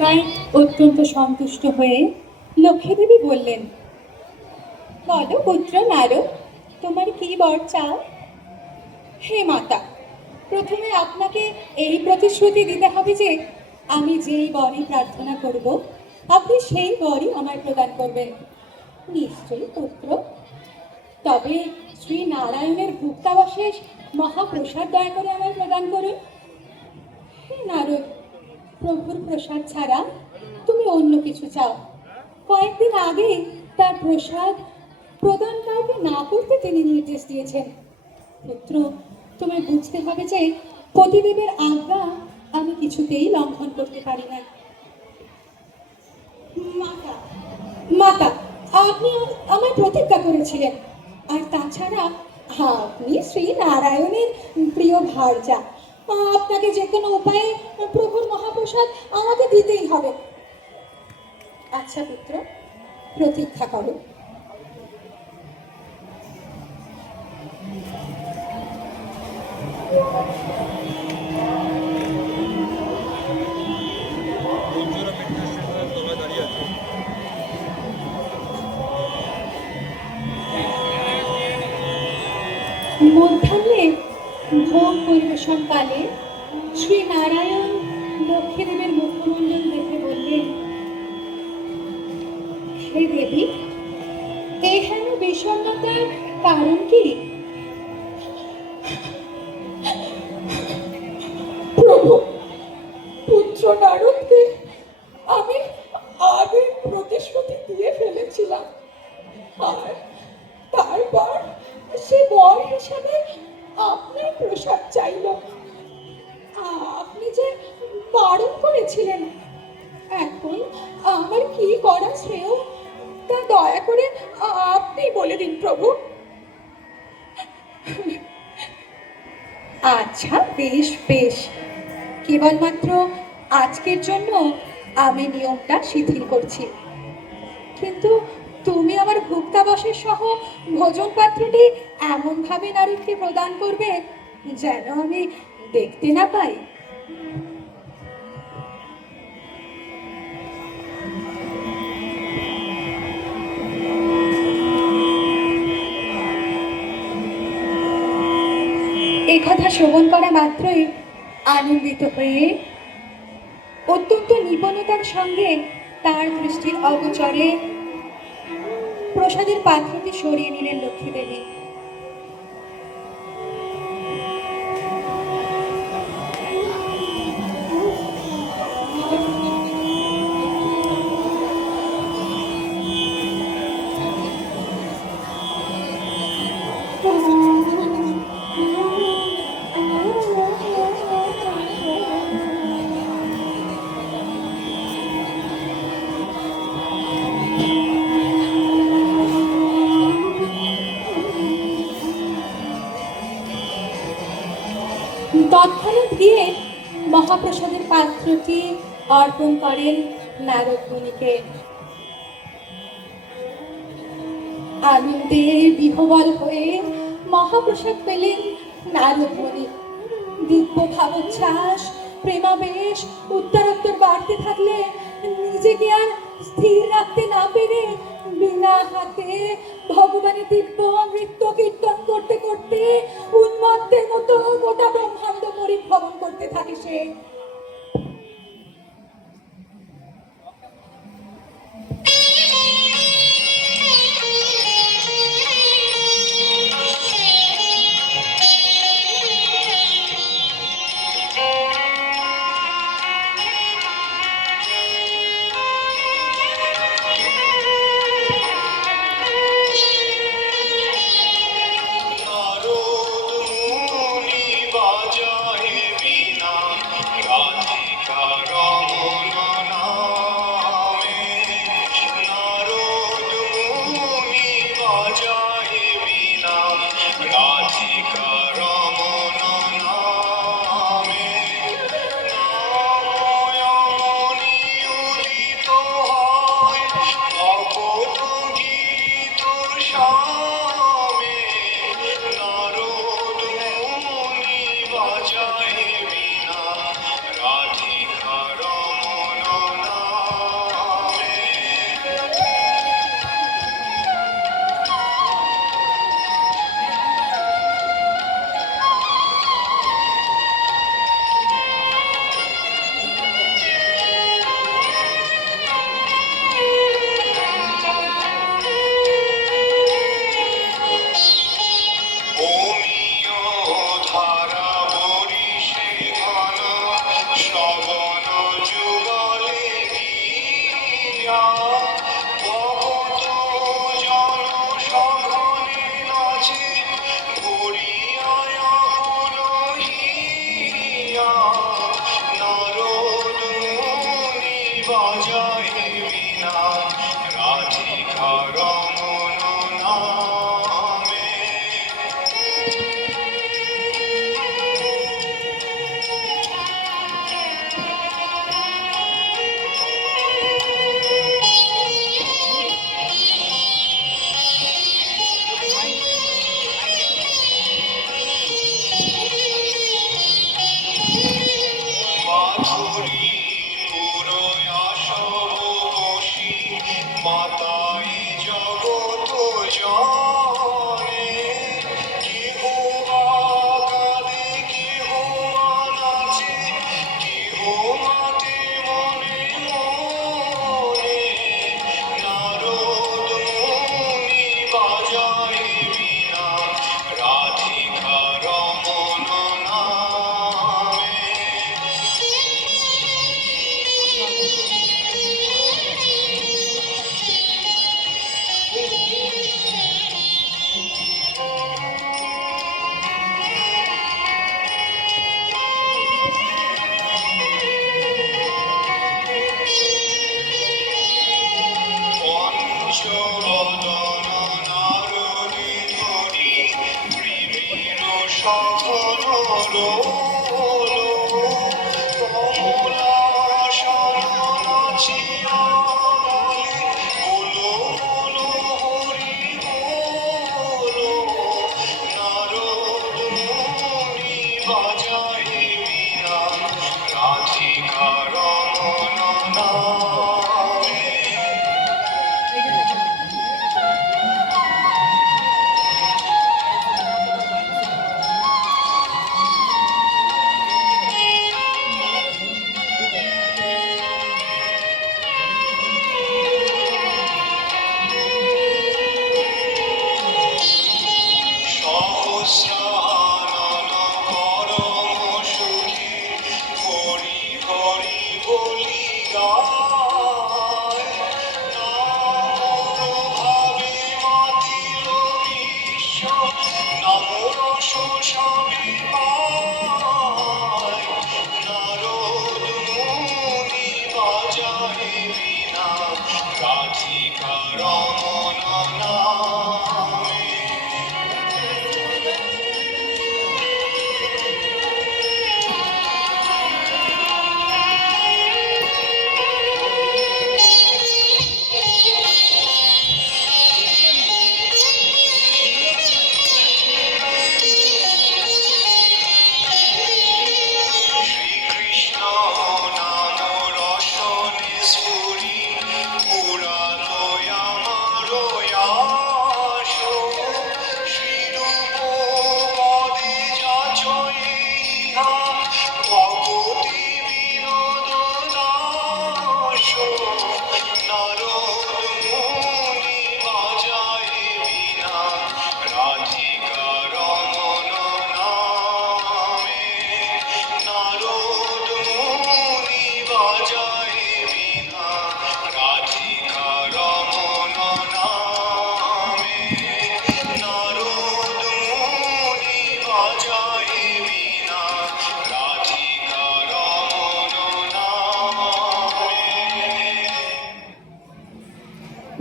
তাই অত্যন্ত সন্তুষ্ট হয়ে লক্ষ্মীদেবী বললেন, বলো পুত্র নারদ, তোমার কি বর চাও? হে মাতা, প্রথমে আপনাকে এই প্রতিশ্রুতি দিতে হবে যে আমি যেই বরই প্রার্থনা করব আপনি সেই বরই আমায় প্রদান করবেন। নিশ্চয়ই পুত্র, তবে শ্রী নারায়ণের ভুক্তাবশেষ মহাপ্রসাদ দয়া করে আমায় প্রদান করুন। হে নারদ, প্রভুর প্রসাদ ছাড়া তুমি অন্য কিছু চাও? কয়েকদিন আগে তার প্রসাদ প্রদান কাউকে না করতে তিনি নির্দেশ দিয়েছেন। পুত্র, তুমি বুঝতে হবে যে পতিদেবের আজ্ঞা আমি কিছুতেই লঙ্ঘন করতে পারি না। মাতা, মাতা, আপনি আমায় প্রতিজ্ঞা করেছিলেন, আর তাছাড়া আপনি শ্রী নারায়ণের প্রিয় ভার্যা, আপনাকে যে কোনো উপায়ে প্রভুর মহাপ্রসাদ আমাকে দিতেই হবে। আচ্ছা পুত্র, প্রতীক্ষা করো। মধ্যাহ্নে ভোগ পরিবেশনকালে শ্রী নারায়ণ লক্ষ্মীদেবীর মুখমণ্ডল দেখে বললেন, হে দেবী, এখানে বিষণ্ণতার কারণ কি? প্রভু, পুত্র নারদকে আমি আগে প্রতিশ্রুতি দিয়ে ফেলেছিলাম, আর তারপর সে বর হিসাবে আপনার প্রসাদ চাইল। আপনি যে বারণ করেছিলেন, এখন আমার কি করা শ্রেয় তা দয়া করে আপনি বলে দিন প্রভু। আচ্ছা, বেশ বেশ, কেবলমাত্র আজকের জন্য আমি নিয়মটা শিথিল করছি, কিন্তু তুমি আমার ভুক্তাবশেষ সহ ভোজন পাত্রটি এমনভাবে নারদকে প্রদান করবে যেন আমি দেখতে না পাই। এই কথা শ্রবণ করা মাত্রই আনন্দিত হয়ে অত্যন্ত নিপুণতার সঙ্গে তার দৃষ্টির অগোচরে প্রসাদের পাত্রটি সরিয়ে নিলেন লক্ষ্মীদেবী। তৎক্ষণাৎ গিয়ে মহাপ্রসাদের পাত্রটি অর্পণ করেন নারদ মুনিকে। আনন্দে বিহ্বল হয়ে মহাপ্রসাদ পেলেন নারদ মুনি। দিব্য ভাবোচ্ছ্বাস, প্রেমাবেশ উত্তরোত্তর বাড়তে থাকলে নিজেকে আর স্থির রাখতে না পেরে বিনা হাতে ভগবানের দিব্য নৃত্য কীর্তন করতে করতে উন্মত্তের মতো গোটা ব্রহ্মাণ্ড পরিভ্রমণ করতে থাকে সে।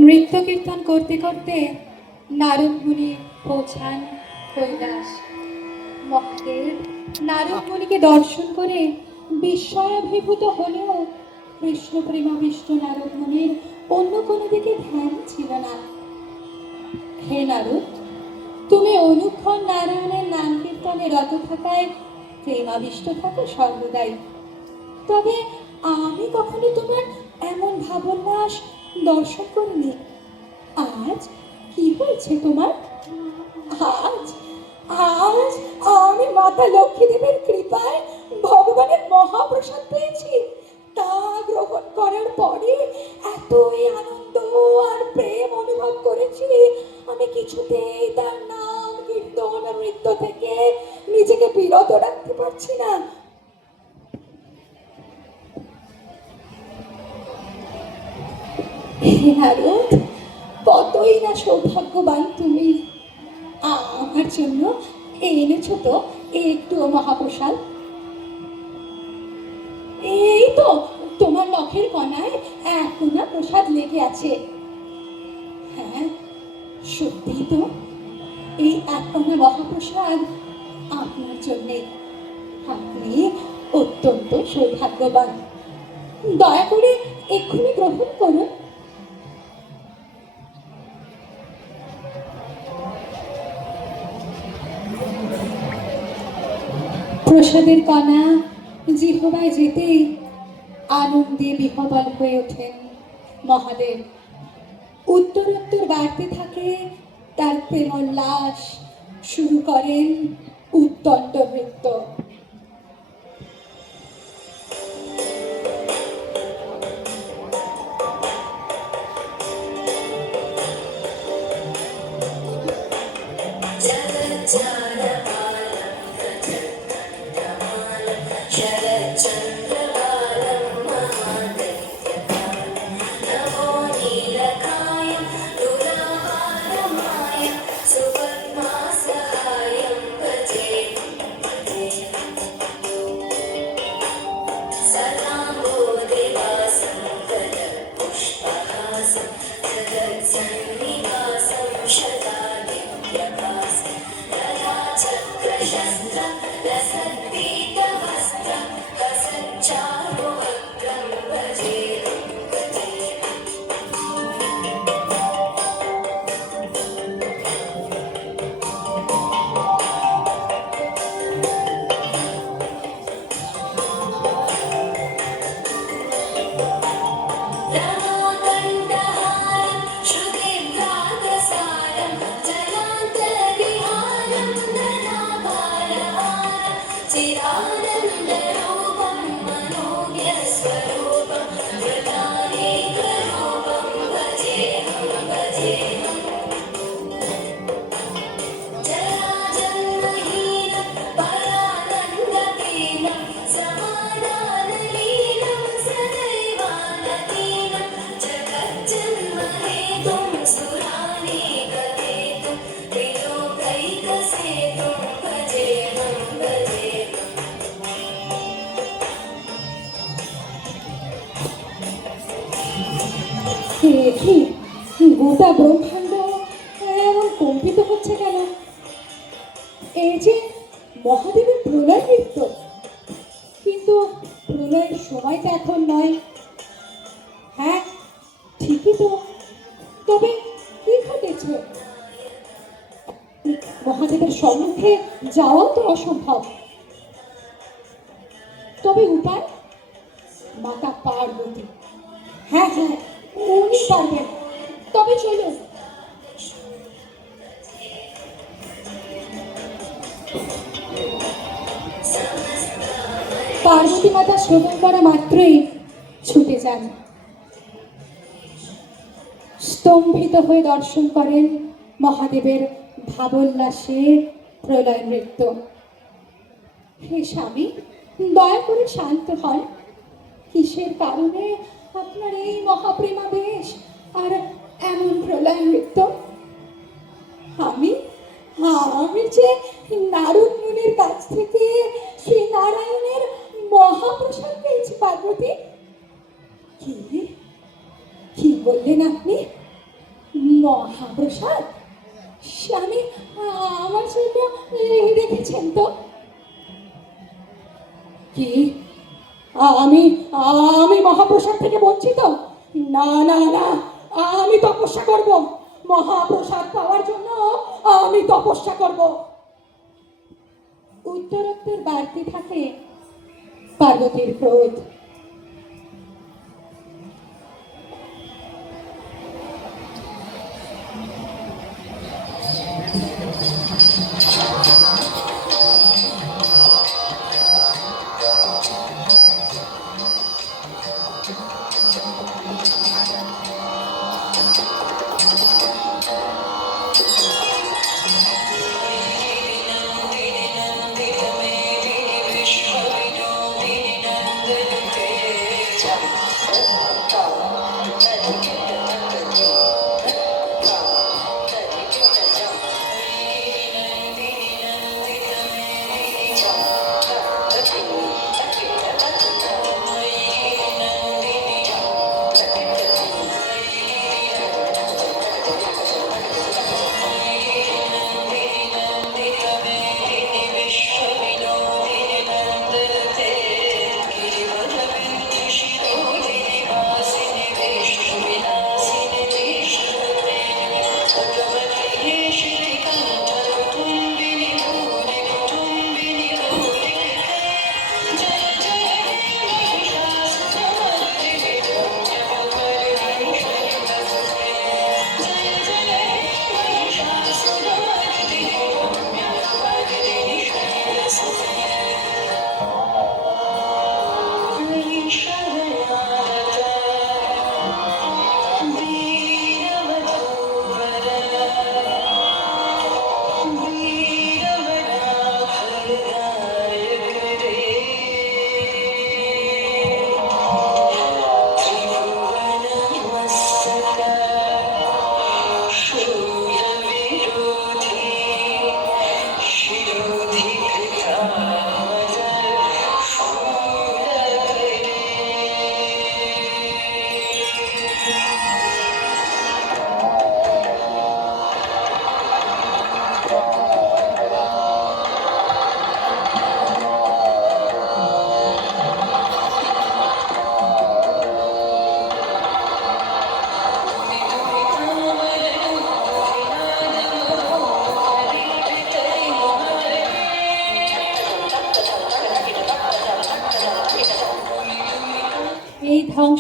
নৃত্য কীর্তন করতে করতে নারদ মুনি পৌঁছান কৈলাস। মহাদেব নারদ মুনিকে দর্শন করে বিস্ময়াভিভূত হলেও কৃষ্ণ প্রেমাবিষ্ট নারদ মুনির অন্য কোনো দিকে ধ্যান ছিল না। হে নারদ, তুমি অনুক্ষণ নারায়ণের নাম কীর্তনে রত থাকায় প্রেমাবিষ্ট থাকো সর্বদাই, তবে আমি কখনো তোমার এমন ভাবোল্লাস দর্শন করিনি। আজ কি হয়েছে তোমার? আজ আজ আমি মাতা লক্ষ্মী দেবীর কৃপায় ভগবানের মহাপ্রসাদ পেয়েছি। তা গ্রহণ করার পরে এতই আনন্দ আর প্রেম অনুভব করেছি, আমি কিছুতেই তার নাম কীর্তন আর নৃত্য থেকে নিজেকে বিরত রাখতে পারছি না। হে নারদ, কতই না সৌভাগ্যবান তুমি। আমার জন্য এনেছো তো একটু মহাপ্রসাদ। এই তো তোমার নখের কণায় এক কোনা প্রসাদ লেগে আছে। হ্যাঁ, সত্যি তো, এই এক কোনা মহাপ্রসাদ আপনার জন্যে। আপনি অত্যন্ত সৌভাগ্যবান। দয়া করে এক্ষুনি গ্রহণ করুন। প্রসাদের কণা জিহ্বায় যেতেই আনন্দে বিহ্বল হয়ে ওঠেন মহাদেব। উত্তরোত্তর বাড়তে থাকে তার প্রেমোল্লাস, শুরু করেন উদ্দণ্ড নৃত্য। কি গোটা ব্রহ্মাণ্ড এমন কম্পিত হচ্ছে কেন? এই যে মহাদেবের প্রলয় নৃত্য, কিন্তু প্রলয়ের সময়টা এখন নয়। হ্যাঁ, ঠিকই তো, তবে কি ঘটেছে? মহাদেবের সম্মুখে যাওয়াও তো অসম্ভব। তবে উপায়, মাতা পার্বতী। হ্যাঁ হ্যাঁ, উনি পারবেন। তবে চলুন। পার্বতী মাতা শ্রবণ করা মাত্রই ছুটে যান। স্তম্ভিত হয়ে দর্শন করেন মহাদেবের ভাবোল্লাসে প্রলয় নৃত্য। হে স্বামী, দয়া করে শান্ত হন। কিসের কারণে আপনার এই মহাপ্রেমাবেশ আর এমন প্রলয় নৃত্য? আমি আমি যে নারদ মুনির কাছ থেকে শ্রী নারায়ণের মহাপ্রসাদ পেয়েছি পার্বতী। কি কি বললেন আপনি? মহাপ্রসাদ? স্বামী আমার জন্য রেখেছেন তো? কি আমি আমি মহাপ্রসাদ থেকে বঞ্চিত? না না না, আমি তপস্যা করব। মহাপ্রসাদ পাওয়ার জন্য আমি তপস্যা করব। উত্তরোত্তর বাড়তে থাকে পার্বতীর ক্রোধ।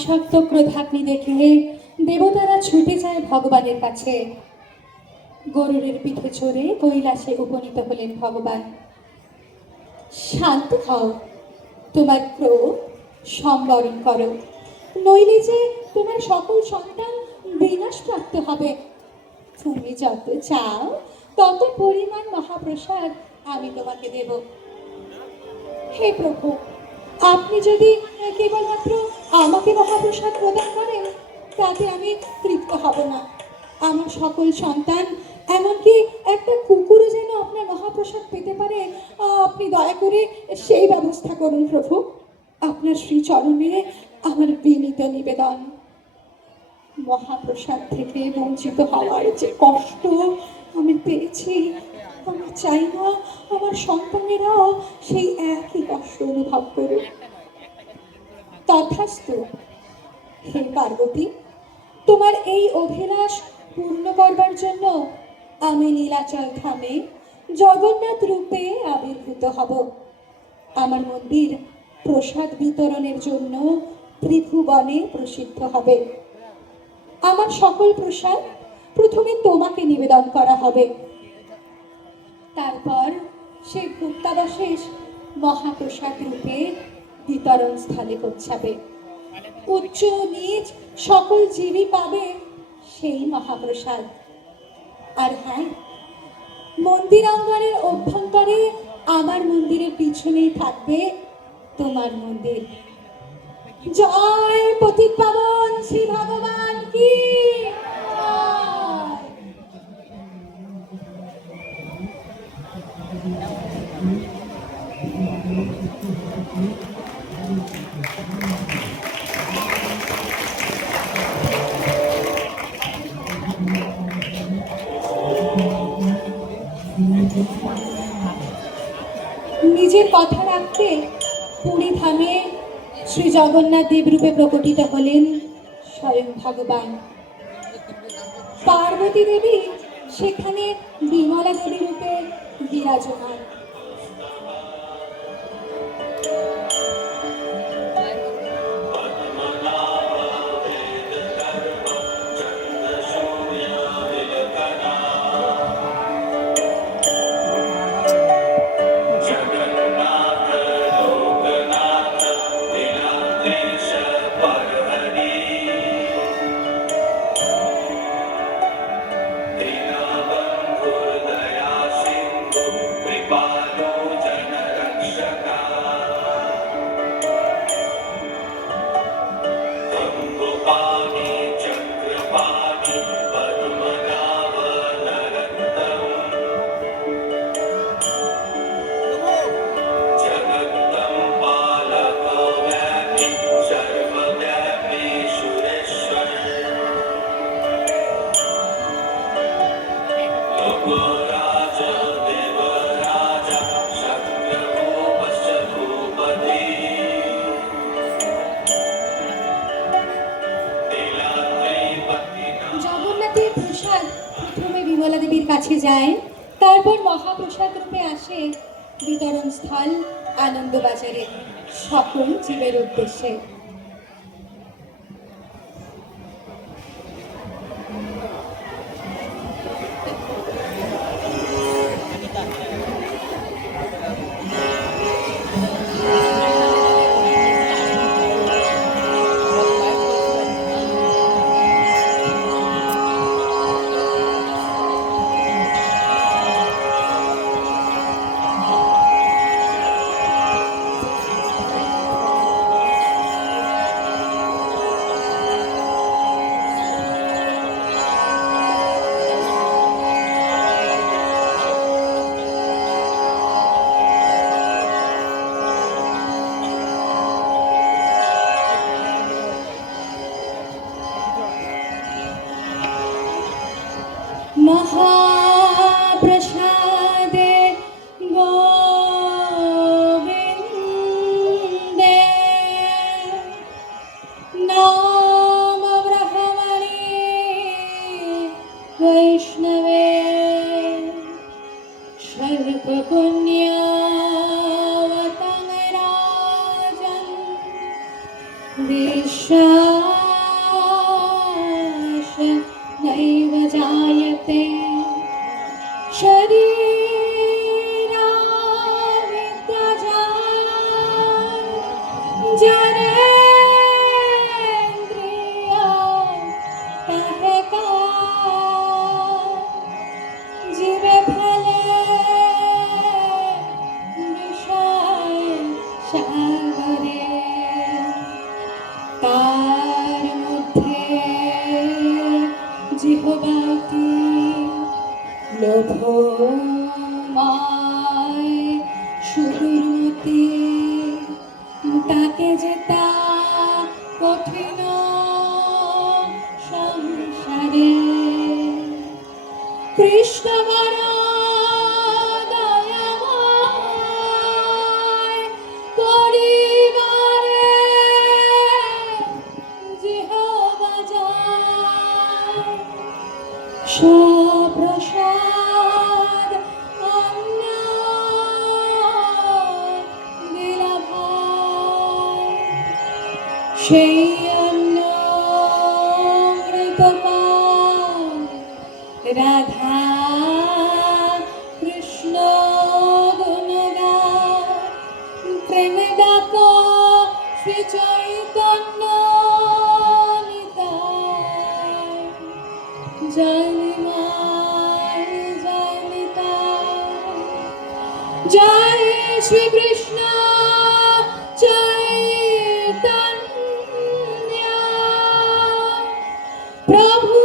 বিষাক্ত ক্রোধাগ্নি দেখে দেবতারা ছুটে যায় ভগবানের কাছে। গরুরের পিঠে চড়ে কৈলাসে উপনীত হলেন ভগবান। শান্ত হও, তোমার ক্রোধ সম্বরণ করো, নইলে যে তোমার সকল সন্তান বিনাশপ্রাপ্ত হবে। তুমি যত চাও তত পরিমাণ মহাপ্রসাদ আমি তোমাকে দেব। হে প্রভু, আপনি যদি কেবলমাত্র আমাকে মহাপ্রসাদ প্রদান করেন তাতে আমি তৃপ্ত হব না। আমার সকল সন্তান, এমনকি একটা কুকুরও যেন আপনার মহাপ্রসাদ পেতে পারে, আপনি দয়া করে সেই ব্যবস্থা করুন প্রভু। আপনার শ্রীচরণে আমার বিনীত নিবেদন। মহাপ্রসাদ থেকে বঞ্চিত হওয়ার যে কষ্ট আমি পেয়েছি, আমি চাই না আমার সন্তানেরাও সেই একই কষ্ট অনুভব করুক। তথাস্তু। হে পার্বতী, তোমার এই অভিলাষ পূর্ণ করবার জন্য আমি নীলাচল ধামে জগন্নাথ রূপে আবির্ভূত হব। আমার মন্দির প্রসাদ বিতরণের জন্য ত্রিভুবনে প্রসিদ্ধ হবে। আমার সকল প্রসাদ প্রথমে তোমাকে নিবেদন করা হবে, তারপর সে ভুক্তাবশেষ মহাপ্রসাদ রূপে বিতরণ স্থলে পৌঁছাবে। উচ্চ নিচ সকল জীবই পাবে সেই মহাপ্রসাদ। আর হ্যাঁ, মন্দির অঙ্গনের অভ্যন্তরে আমার মন্দিরের পিছনেই থাকবে তোমার মন্দির। জয় পতিত পাবন শ্রী ভগবান কি জয়। নিজের কথা রাখতে পুরী ধামে শ্রী জগন্নাথ দেব রূপে প্রকটিত হলেন স্বয়ং ভগবান। পার্বতী দেবী সেখানে বিমলা দেবী রূপে বিরাজমান। জগন্নাথের প্রসাদ প্রথমে বিমলা দেবীর কাছে যায়, তারপর মহাপ্রসাদ রূপে আসে বিতরণ স্থল আনন্দবাজারে সকল জীবের উদ্দেশ্যে। महाप्रसादे गोविन्दे नाम ब्रह्मणे वैष्णवे सर्वपुण्यावतं राजन् विश्वा লোভমায় সুদূরমতি তাকে যেতা কঠিন সংসারে কৃষ্ণ বর দয়াময় পরিবারে জিহ্বা যায় সপ্রসাদ অন্ন দিলা ভাই সেই অন্ন অমৃত পায় রাধা কৃষ্ণ গুণ গায় প্রেমে ডাক শ্রী চৈতন্য নিতাই জয় নিমাই জয় নিতাই জয় শ্রী কৃষ্ণ চৈতন্য প্রভু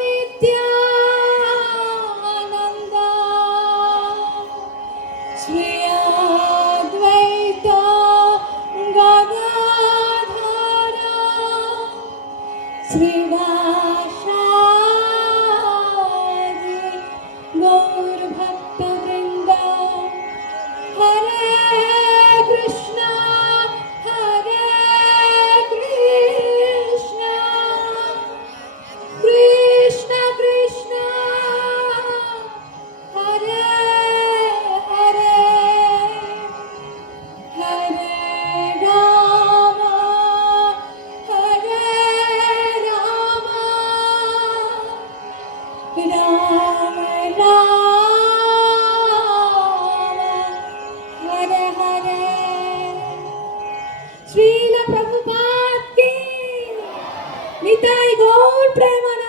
নিত্যানন্দ শ্রী অদ্বৈত গদাধর শ্রীবাসাদি গৌর ভক্তবৃন্দ হরে কৃষ্ণ কৃষ্ণ কৃষ্ণ হরে হরে হরে রাম হরে রাম রাম রাম হরে হরে শ্রীল প্রভুপাদ কি নিতাই গৌর প্রেমানন্দ।